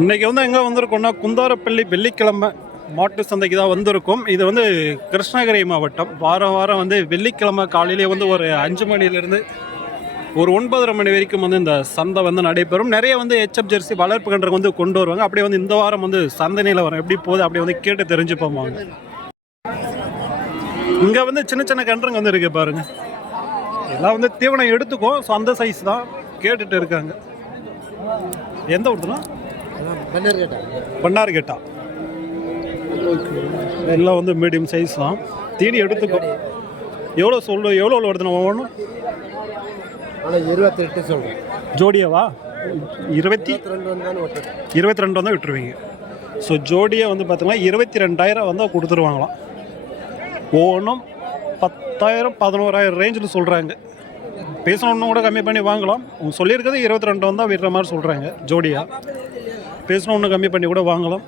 இன்றைக்கி வந்து எங்கே வந்திருக்கோம்னா குந்தாரப்பள்ளி வெள்ளிக்கிழமை மாட்டு சந்தைக்கு தான் வந்திருக்கும். இது வந்து கிருஷ்ணகிரி மாவட்டம். வாரம் வாரம் வந்து வெள்ளிக்கிழமை காலையிலே வந்து ஒரு 5 மணிலேருந்து ஒரு 9:30 மணி வரைக்கும் வந்து இந்த சந்தை வந்து நடைபெறும். நிறைய வந்து HF ஜெர்சி வளர்ப்பு கன்றுக்கு வந்து கொண்டு வருவாங்க. அப்படியே வந்து இந்த வாரம் வந்து சந்தை நிலவரம் எப்படி போகுது அப்படியே வந்து கேட்டு தெரிஞ்சுப்போம் வாங்க. இங்கே வந்து சின்ன சின்ன கன்றுங்க வந்து இருக்கு பாருங்க. எல்லாம் வந்து தீவனம் எடுத்துக்கும். ஸோ அந்த சைஸ் தான் கேட்டுட்டு இருக்காங்க. எந்த ஊருதுனா பண்ணார்கேட்டா. எல்லாம் வந்து மீடியம் சைஸ் தான். தீனி எடுத்துக்கும். எவ்வளோ வருதுண்ணா ஒவ்வொன்றும்? 28 சொல்கிறேன். ஜோடியாவா? 22 வந்தால் விட்டுருவீங்க. ஸோ ஜோடியை வந்து பார்த்தீங்கன்னா 22,000 வந்தால் கொடுத்துருவாங்களாம். ஒவ்வொன்றும் 10,000 11,000 ரேஞ்சில் சொல்கிறாங்க. பேசணுன்னு கூட கம்மி பண்ணி வாங்கலாம். அவங்க சொல்லியிருக்கிறது 22 வந்தால் விடுற மாதிரி சொல்கிறாங்க. ஜோடியா பேசணுன்னு கம்மி பண்ணி கூட வாங்கலாம்.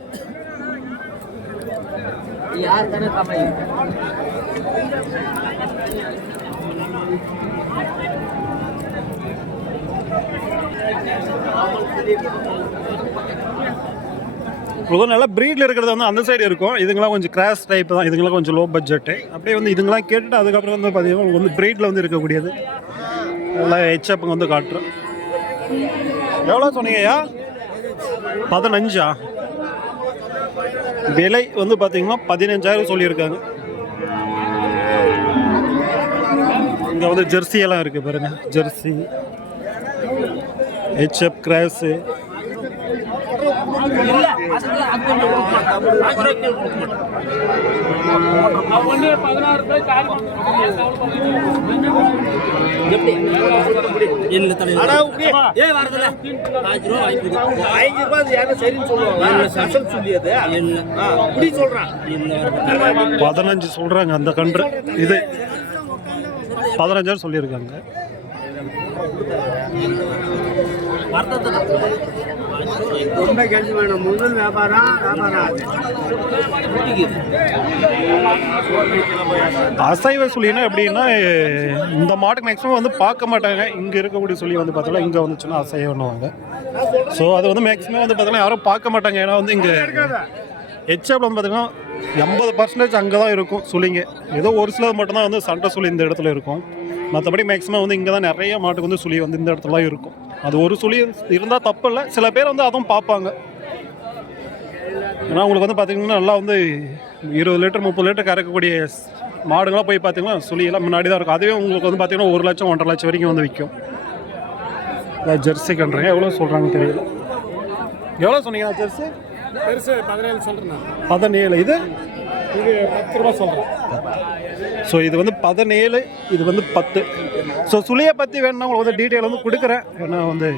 நல்லா ப்ரீடில் இருக்கிறது வந்து அந்த சைடு இருக்கும். இதுங்களாம் கொஞ்சம் கிராஸ் டைப் தான். இதுங்களாம் கொஞ்சம் லோ பட்ஜெட்டு. அப்படியே வந்து இதுங்களாம் கேட்டுட்டு அதுக்கப்புறம் வந்து பார்த்தீங்கன்னா வந்து ப்ரீடில் வந்து இருக்கக்கூடியது நல்லா HFங்க வந்து காட்டுறோம். எவ்வளோ சொன்னீங்கய்யா? 15. விலை வந்து பார்த்தீங்கன்னா 15,000 சொல்லியிருக்காங்க. இங்கே வந்து ஜெர்சியெல்லாம் இருக்குது பாருங்க. ஜெர்சி, HF கிராஸு, பதினஞ்சு சொல்றாங்க அந்த கன்று. இது 15,000 சொல்லியிருக்காங்க. அசைவ சுழினா எப்படின்னா இந்த மாட்டுக்கு மேக்ஸிமம் வந்து பார்க்க மாட்டாங்க. இங்கே இருக்கக்கூடிய சொல்லி வந்து பார்த்தோம்னா இங்கே வந்துச்சுன்னா அசைவன்னுவாங்க. ஸோ அது வந்து மேக்ஸிமம் வந்து பார்த்தோம்னா யாரும் பார்க்க மாட்டாங்க. ஏன்னா வந்து இங்கே HFல வந்து பார்த்தீங்கன்னா 80% அங்கே தான் இருக்கும் சுழிங்க. ஏதோ ஒரு சிலது மட்டும்தான் வந்து சண்டை சுழி இந்த இடத்துல இருக்கும். மற்றபடி மேக்ஸிமம் வந்து இங்கே தான் நிறைய மாட்டுக்கு வந்து சுழி வந்து இந்த இடத்துல தான் இருக்கும். அது ஒரு சுழி இருந்தால் தப்பு இல்லை. சில பேர் வந்து அதுவும் பார்ப்பாங்க. ஏன்னா உங்களுக்கு வந்து பார்த்திங்கன்னா நல்லா வந்து 20 லிட்டர் 30 லிட்டர் கறக்கக்கூடிய மாடுங்களாம் போய் பார்த்திங்கன்னா சுழியெல்லாம் முன்னாடி தான் இருக்கும். அதுவே உங்களுக்கு வந்து பார்த்திங்கன்னா 1 லட்சம் 1.5 லட்சம் வரைக்கும் வந்து விற்கும். ஜெர்சி கன்றுங்க எவ்வளோ சொல்கிறாங்க தெரியல. எவ்வளோ சொன்னீங்கன்னா ஜெர்சி? பெருசு 17 சொல்கிறேன். 17. இது 10 ரூபா சொல்கிறேன். ஸோ இது வந்து 17, இது வந்து 10. ஸோ சுழியை பற்றி வேணுன்னா உங்களுக்கு வந்து டீட்டெயில் வந்து கொடுக்குறேன். ஏன்னா வந்து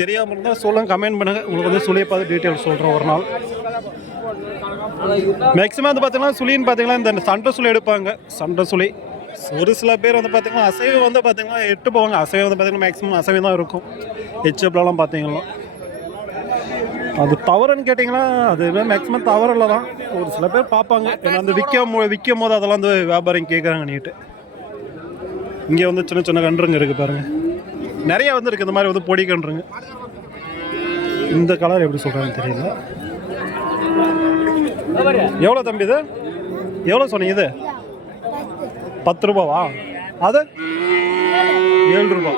தெரியாமல் இருந்தால் சொல்லுங்கள், கமெண்ட் பண்ணுங்கள். உங்களுக்கு வந்து சுழியை பார்த்து டீட்டெயில் சொல்கிறேன் ஒரு நாள். மேக்ஸிமம் வந்து பார்த்தீங்கன்னா சுழின்னு பார்த்தீங்கன்னா இந்த சண்டை சுழி எடுப்பாங்க. சண்டை சுழி ஒரு சில பேர் வந்து பார்த்திங்கன்னா அசைவம் வந்து பார்த்திங்கன்னா எட்டு போவாங்க. அசைவம் வந்து பார்த்திங்கன்னா மேக்ஸிமம் அசைவம் தான் இருக்கும். HFலாம் பார்த்தீங்கன்னா அது தவறுன்னு கேட்டிங்கன்னா அது மேக்ஸிமம் தவறில்லை தான். ஒரு சில பேர் பார்ப்பாங்க. ஏன்னா அந்த விற்கும் போது அதெல்லாம் வந்து வியாபாரம் கேட்குறாங்க நீட்டு. இங்கே வந்து சின்ன சின்ன கன்றுங்க இருக்குது பாருங்கள். நிறைய வந்து இருக்குது இந்த மாதிரி வந்து பொடி கன்றுங்க. இந்த கலர் எப்படி சொல்கிறாங்கன்னு தெரியல. எவ்வளோ தம்பி இது? எவ்வளோ சொன்னீங்க இது? 10 ரூபாவா? அது 7 ரூபா.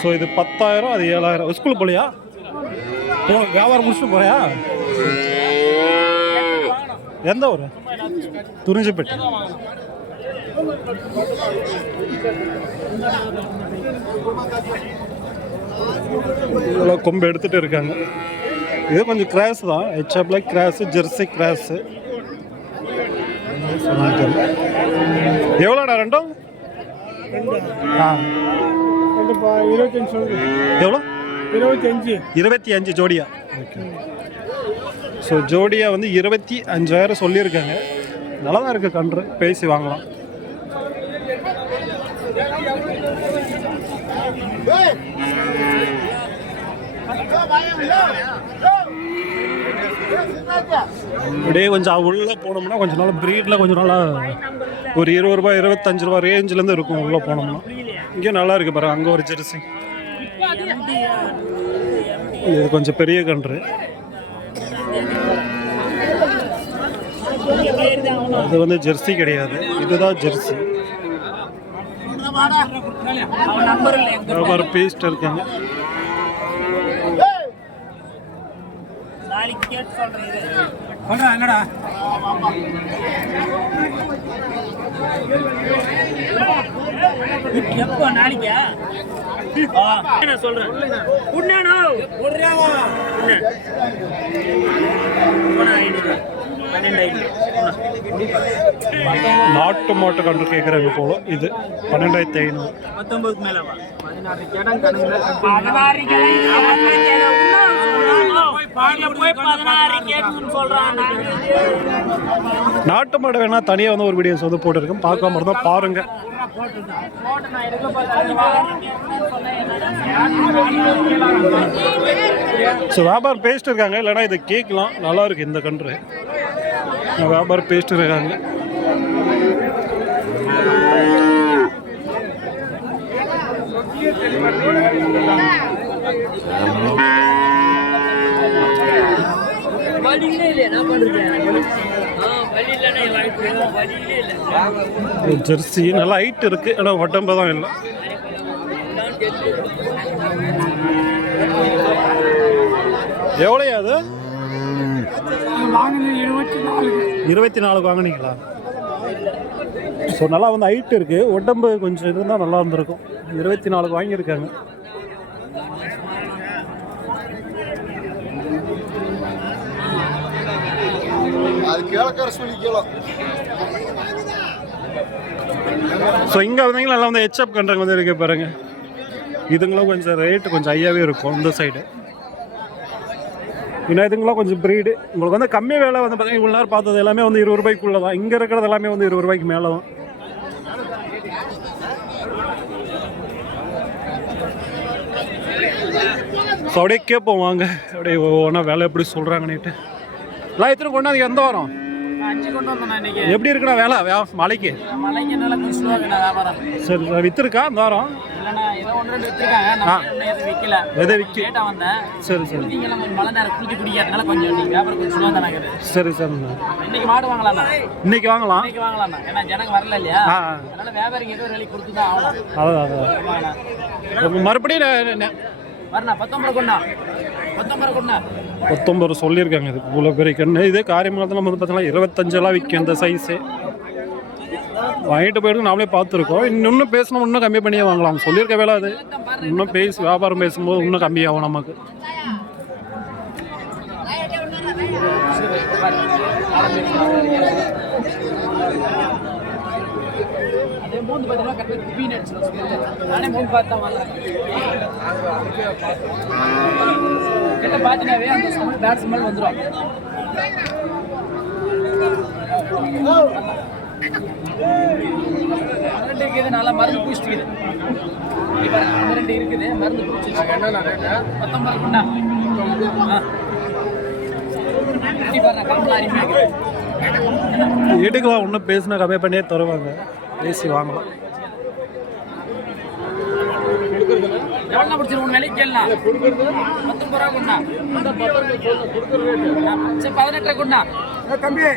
ஸோ இது 10,000, அது 7,000. ஸ்கூலுக்கு போகலையா? வியாபாரம் முடிச்சுட்டு போறியா? எந்த ஊர்? துறிஞ்சிப்பேட்டை. இவ்வளோ கொம்பு எடுத்துகிட்டு இருக்காங்க. இது கொஞ்சம் கிராஸ் தான். HFல கிராஸு, ஜெர்சி கிராஸு. எவ்வளோடா ரெண்டும்? 25 எவ்வளோ? 25 ஜோடியா. ஓகே. ஸோ ஜோடியா வந்து 25,000 சொல்லியிருக்காங்க. நல்லா தான் இருக்குது கன்று. பேசி வாங்கலாம். அப்படியே கொஞ்சம் உள்ளே போனோம்னா கொஞ்சம் நாள் ப்ரீடில் கொஞ்சம் நாளாக ஒரு 20 ரூபா 25 ரூபா ரேஞ்சிலேருந்து இருக்கும் உள்ளே போனோம்னா. இங்கே நல்லா இருக்கு பாருங்க, அங்கே ஒரு ஜெர்சி. இது கொஞ்சம் பெரிய கன்று. அது வந்து ஜெர்சி கிடையாது, இதுதான் ஜெர்சி. ஒரு பீஸ்ட் இருக்காங்க. என்னடா எப்போ நாளைக்கா சொல்றேன். நாட்டு மாட்டு கன்று கேட்குறாங்க போல. இது 12,500. 19 மேல நாட்டு மாடு வேணா தனியாக வந்து ஒரு வீடியோஸ் வந்து போட்டுருக்கேன், பார்க்காம இருந்தால் பாருங்க. ஸோ வியாபாரம் பேசிட்டு இருக்காங்க, இல்லைன்னா இதை கேட்கலாம். நல்லா இருக்கு இந்த கன்று. வியாபாரம் பேசிட்டு இருக்காங்க. ஜெர்சி நல்லா ஹைட் இருக்கு, ஆனால் உடம்பு தான் இல்லை. எவ்வளோ அது? 24 வாங்கினீங்களா? ஸோ நல்லா வந்து ஹைட் இருக்கு, உடம்பு கொஞ்சம் இருந்தால் நல்லா இருந்திருக்கும். 24 வாங்கியிருக்காங்க. ஸோ இங்கே வந்தீங்கன்னா நல்லா வந்து ஹெச்அப் கன்றுங்க வந்து இருக்கு பாருங்க. இதுங்களும் கொஞ்சம் ரேட்டு கொஞ்சம் ஹையாகவே இருக்கும் இந்த சைடு. இன்னும் இதுங்களாம் கொஞ்சம் ப்ரீடு. உங்களுக்கு வந்து கம்மி வேலை வந்து பார்த்தீங்கன்னா இவ்வளோ நேரம் பார்த்தது எல்லாமே வந்து 20 ரூபாய்க்குள்ளே தான். இங்கே இருக்கிறது எல்லாமே வந்து 20 ரூபாய்க்கு மேலே தான். ஸோ அப்படியே கேட்போம் வாங்க, அப்படியே ஒவ்வொன்றா வேலை எப்படி சொல்கிறாங்கன்னுட்டு. எல்லாம் எத்தனை கொண்டாந்து எந்த வாரம் 5 கொண்டு வந்தோம் இன்னைக்கு. எப்படி இருக்குண்ணா வேலை மலைக்கு? மலைக்கு நல்லா கொஞ்சம் ஸ்லோவாக வியாபாரம். சரி சார், விற்றுருக்கா இந்த வாரம்? இல்லைண்ணா ஏதோ 1-2 விற்றுருக்காங்க, நான் எதுவும் விற்கல. எதை விற்க? லேட்டாக வந்தேன். சரி சரி. குடிக்கலாம், கொஞ்சம் மழை நேரம் குளிக்க குடிக்காதனால கொஞ்சம் இன்னைக்கு வியாபாரம் கொஞ்சம் ஸ்லோவாக தானே இருக்குது. சரி சரிண்ணா. இன்னைக்கு மாடு வாங்கலாம்ண்ணா. இன்னைக்கு வாங்கலாம். இன்னைக்கு வாங்கலாம்ண்ணா, ஏன்னா ஜனங்க வரல இல்லையா, அதனால வியாபாரிங்க ஏதோ ஒரு வேலைக்கு கொடுத்து தான் ஆகணும். அதான் மறுபடியும் வரண்ணா 19 கொண்டா 19 கொண்டா 19 சொல்லியிருக்காங்க. இது இவ்வளோ பெரிய கண்ணு. இதே காரியமாக நம்ம வந்து பார்த்தீங்கன்னா 25 விற்கும் இந்த சைஸு. வாங்கிட்டு போயிட்டு நாமளே பார்த்துருக்கோம். இன்னும் பேசணும், இன்னும் கம்மி பண்ணியே வாங்கலாம். சொல்லியிருக்க வேலை அது. இன்னும் பேசி வியாபாரம் பேசும்போது இன்னும் கம்மியாகும் நமக்கு. அதே மூணு பார்த்தீங்கன்னா கரெக்டாக பீனட்ஸ் நானே 3 பார்த்து தான் வாங்கலாம். கிட்ட பார்த்தீங்கன்னாவே அந்த ஸ்மெல் பேட் ஸ்மெல் வந்துடும். ரெண்டு இருக்குது, நல்லா மருந்து பூச்சிக்குது. இப்போ 2 இருக்குது, மருந்து பூச்சி. 19 கொண்டா எடுக்கலாம். ஒன்றும் பேசினா கம்மி பண்ணியே தருவாங்க, பேசி வாங்கலாம். எவ்வளோ பிடிச்சிருக்கோம் விலைக்கு கேட்கலாம். 19 ரூபா கொண்டா. சரி 18 கொண்டா தம்பி.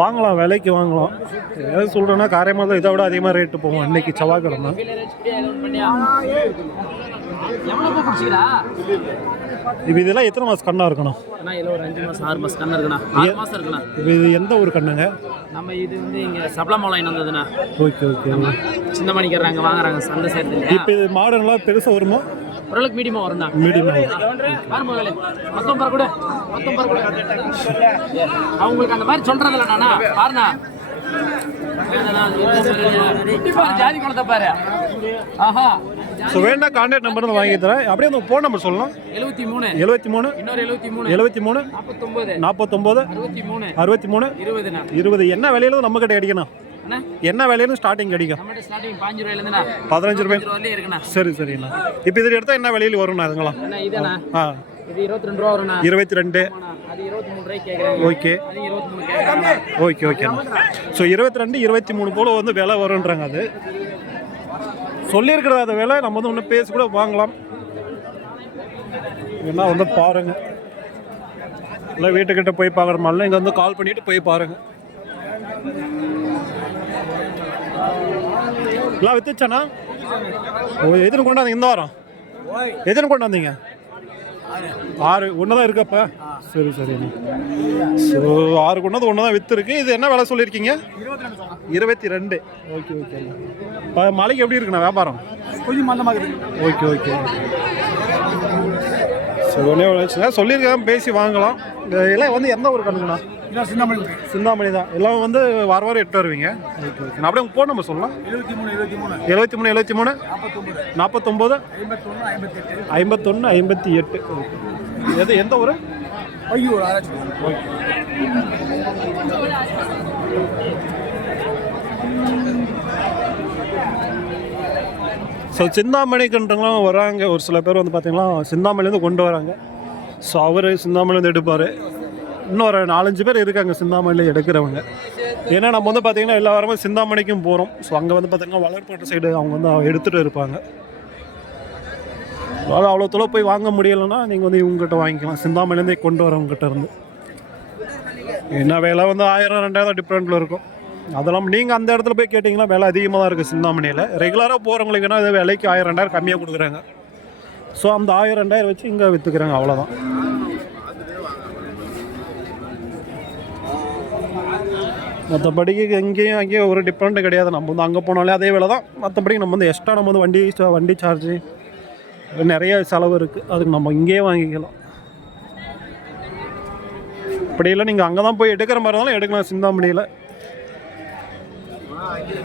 வாங்கலாம், விலைக்கு வாங்கலாம். ஏதாவது சொல்கிறேன்னா காரியமாக தான் இதை விட அதிகமாக ரேட்டு போகும். அன்னைக்கு செவ்வாய்க்கிழமை. இப்போ இதெல்லாம் எத்தனை மாதம் கண்ணா இருக்கணும்? ஒரு 5 மாதம் 6 மாதம் கண்ணா இருக்குண்ணா. 6 மாதம் இருக்குண்ணா. இப்போ இது எந்த ஒரு கண்ணுங்க? நம்ம இது வந்து இங்கே சப்ளமோலம் வந்ததுண்ணா. Okay okay. சின்ன மணிக்கிறாங்க வாங்குறாங்க சந்தை சேர்த்து. இப்போ இது மாடல்லாம் பெருசாக வருமா? ஓரளவுக்கு மீடியமாக வரும்ண்ணா. மீடியமாக பாருங்க. 19 கூட 19 கூட அவங்களுக்கு அந்த மாதிரி சொல்றது இல்லைண்ணா. பாருண்ணா ஜாதி குளத்தை பாரு. ஆஹா. ஸோ வேணா கான்டாக்ட் நம்பர் வந்து வாங்கி தரேன். அப்படியே உங்கள் ஃபோன் நம்பர் சொல்லலாம். 73 73 இன்னொரு 73 73 49 49 63 63 20 20. என்ன விலையில நம்ம கிட்ட கிடைக்கணும்? என்ன விலையில ஸ்டார்டிங் கிடைக்கும்? நம்ம ஸ்டார்டிங் 15 ரூபாயில 15 ரூபாய் இருக்குண்ணா. சரி சரிண்ணா. இப்போ இதில் எடுத்தால் என்ன விலையில் வரும்ண்ணா இதுங்களா? இதண்ணா இது 22 ரூபா வரும்ண்ணா. 22. அது 23 ரூபாய்க்கு கேட்குறாங்க. ஓகே அது 23 கேட்குறாங்க. ஓகே ஓகேண்ணா. ஸோ 22 23 போல் வந்து விலை வரும்ன்றாங்க. அது சொல்லியிருக்கிற அந்த விலை நம்ம வந்து ஒன்று பேசி கூட வாங்கலாம். ஏன்னா வந்து பாருங்கள், இல்லை வீட்டுக்கிட்ட போய் பார்க்குற மாதிரிலாம் இங்கே வந்து கால் பண்ணிவிட்டு போய் பாருங்கள். எல்லாம் வித்துச்சாண்ணா? ஓ, எத்தனை கொண்டாந்தீங்க இந்த வாரம்? எத்தனை கொண்டாந்தீங்க? 6. ஒன்று தான் இருக்கப்ப? சரி சரிண்ணா. ஸோ 6 கொண்டாந்து ஒன்று தான் விற்றுருக்கு. இது என்ன விலை சொல்லியிருக்கீங்க? 22. ஓகே ஓகேண்ணா. இப்போ மலைக்கு எப்படி இருக்குண்ணா வியாபாரம்? கொஞ்சம் மந்தமாக இருக்குது. Okay okay. ஸோ ஒன்றே வச்சுன்னா சொல்லியிருக்கேன், பேசி வாங்கலாம். இந்த எல்லாம் வந்து எந்த ஒரு கணக்குண்ணா? இதான் சின்னமணி. சிந்தாமணி தான். எல்லாம் வந்து வாரம் எட்டு வருவீங்க. Okay okay. நான் அப்படியே உங்கள் ஃபோன் நம்பர் சொல்லலாம். 73 73 49 51 58. எது எந்த ஊர்? ஐயோ ஓகே. ஸோ சிந்தாமணிக்குன்றவங்களும் வராங்க. ஒரு சில பேர் வந்து பார்த்திங்கன்னா சிந்தாமணிலேருந்து கொண்டு வராங்க. ஸோ அவர் சிந்தாமணிலேருந்து எடுப்பார். இன்னும் ஒரு 4-5 பேர் இருக்காங்க சிந்தாமணியில் எடுக்கிறவங்க. ஏன்னா நம்ம வந்து பார்த்திங்கன்னா எல்லா வாரமும் சிந்தாமணிக்கும் போகிறோம். ஸோ அங்கே வந்து பார்த்திங்கன்னா வளர்ப்போட்ட சைடு அவங்க வந்து எடுத்துகிட்டு இருப்பாங்க. அதாவது அவ்வளோ தொலை போய் வாங்க முடியலைன்னா நீங்கள் வந்து இவங்ககிட்ட வாங்கிக்கலாம், சிந்தாமணிலேருந்தே கொண்டு வரவங்ககிட்ட இருந்து. என்ன விலை வந்து 1000-2000 டிஃப்ரெண்ட்டில் இருக்கும். அதெல்லாம் நீங்கள் அந்த இடத்துல போய் கேட்டிங்கன்னா விலை அதிகமாக தான் இருக்குது சிந்தாமணியில். ரெகுலராக போகிறவங்களுக்குன்னா இது விலைக்கு 1000-2000 கம்மியாக கொடுக்குறாங்க. ஸோ அந்த 1000-2000 வச்சு இங்கே விற்றுக்குறாங்க, அவ்வளோதான். மற்றபடிக்கு எங்கேயும் அங்கேயும் ஒரு டிஃப்ரெண்ட்டு கிடையாது. நம்ம வந்து அங்கே போனாலே அதே வேலை தான். மற்றபடி நம்ம வந்து எக்ஸ்ட்ரா நம்ம வந்து வண்டி சார்ஜு நிறைய செலவு இருக்குது. அதுக்கு நம்ம இங்கேயே வாங்கிக்கலாம். இப்படி இல்லை நீங்கள் அங்கே தான் போய் எடுக்கிற மாதிரி இருந்தாலும் எடுக்கலாம் சிந்தாமணியில்.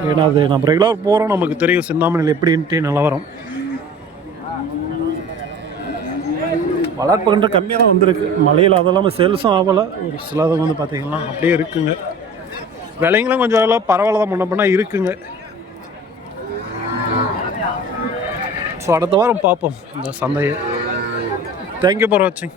ஏன்னா அது நம்ம ரெகுலர் போகிறோம், நமக்கு தெரியும் சிந்தாமணியில் எப்படின்ட்டு நிலவரம். வளர்ப்பு கன்று கம்மியாக தான் வந்திருக்கு மலையில். அதெல்லாம் சேல்ஸும் ஆகலை. ஒரு சிலது வந்து பார்த்திங்கன்னா அப்படியே இருக்குங்க. விலைங்களும் கொஞ்சம் எல்லாம் பரவாயில்ல தான், முன்ன பண்ணால் இருக்குங்க. ஸோ அடுத்த வாரம் பார்ப்போம் இந்த சந்தையை. தேங்க்யூ ஃபார் வாட்சிங்.